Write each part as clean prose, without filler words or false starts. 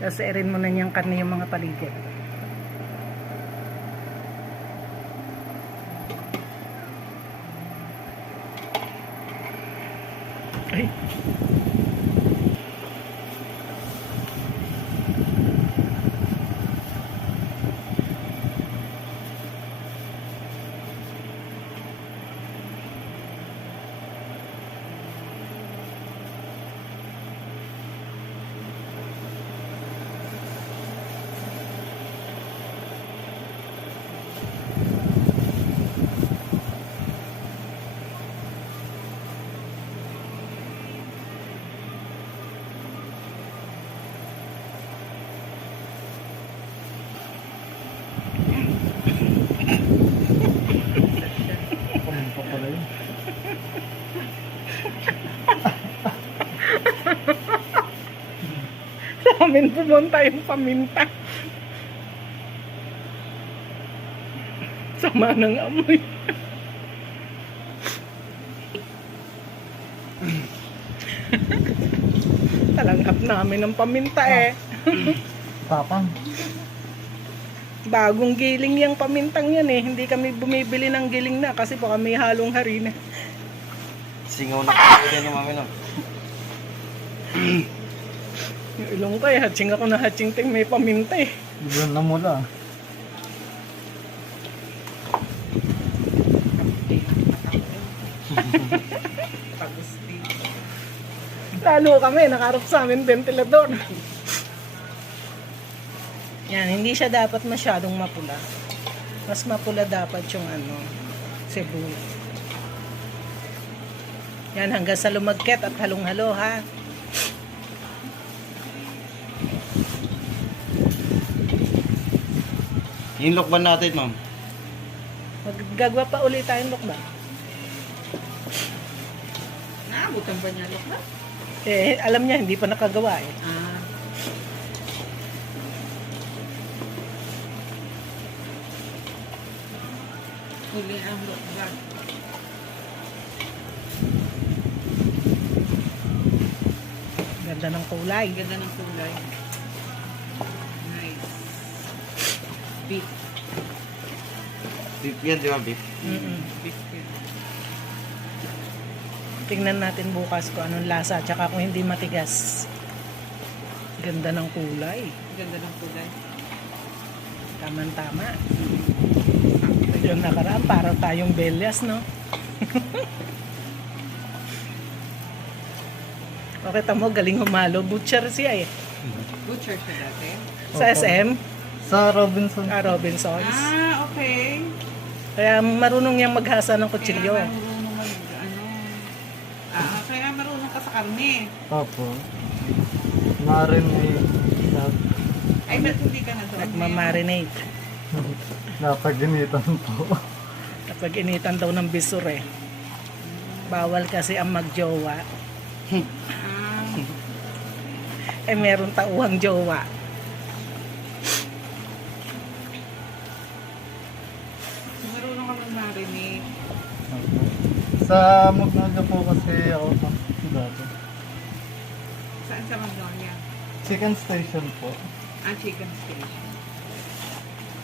Tapos erin mo na niyang karne yung mga paligid. Ay. Paminta pala yun. Sa amin pumunta yung paminta. Sama ng amoy. Talanghap namin ng paminta eh. Tapang. Bagong giling yung pamintang yan eh. Hindi kami bumibili ng giling na kasi po kami halong harina. Singaw na kayo din yung mami no. Yung ilong ko eh, hatsing ako na hatsing ting may paminta eh. Doon na mula. Lalo kami, nakarap sa amin ventilador. Yan, hindi siya dapat masyadong mapula. Mas mapula dapat yung Cebu. Yan, hanggang sa lumagket at halong-halo ha. Yung lokban natin ma'am. Maggagawa pa ulit tayong lukba. Naabutan ba niya lok ba? Eh, alam niya, hindi pa nakagawa eh. Ah. Huli ang lok ba? Ganda ng kulay. Ganda ng kulay. Nice. Beef. Beef yan, di ba beef? Beef yan. Tingnan natin bukas kung anong lasa tsaka kung hindi matigas. Ganda ng kulay. Ganda ng kulay. Tama-tama. Yung nakaraan, parang tayong belyas, no? Okay, tamo, galing humalo. Butcher siya eh. Butcher siya dati. Sa Opo. SM, Sa Robinson. Robinsons. Ah, okay. Kaya marunong niyang maghasa ng kutsilyo. Kaya marunong kaya marunong ka sa karne. Opo. Marinate. Ay, ba't hindi ka na doon? Nagmamarinate. Napaginitan po. Kapag initan daw ng bisur eh. Bawal kasi ang magjowa. Ah, Eh meron tauhang jowa. so marunong ka mag-marinate. Opo. Sa Magnolia po kasi ako dati. Saan sa Magnolia? Chicken station po. Ah, chicken station.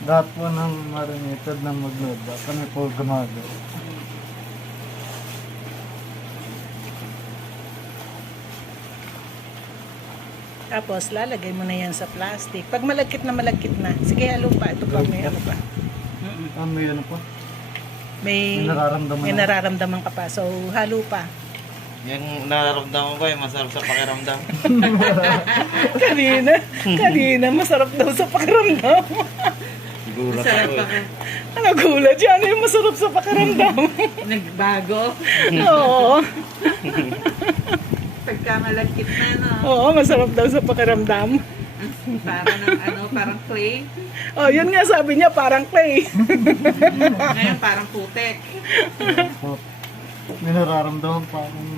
Lahat po ng marinated ng Magnolia. Kami po gumagawa. Tapos lalagay mo na yan sa plastic. Pag malagkit na, sige halo pa. Ito pa, may ano pa. May ano po? May, May nararamdaman may ako. nararamdaman ka pa. So halo pa. Yung nararamdaman ko yung masarap sa pakiramdam. kanina masarap daw sa pakiramdam. Gulat Masarap ako pa eh. ka. Nagulat yan, yung masarap sa pakiramdam. Nagbago. Oo. Pagka malagkit na, no? Oo, masarap daw sa pakiramdam. Parang parang clay. Oh, yun nga sabi niya, parang clay. Ngayon parang putek. Opo. May nararamdaman pa akong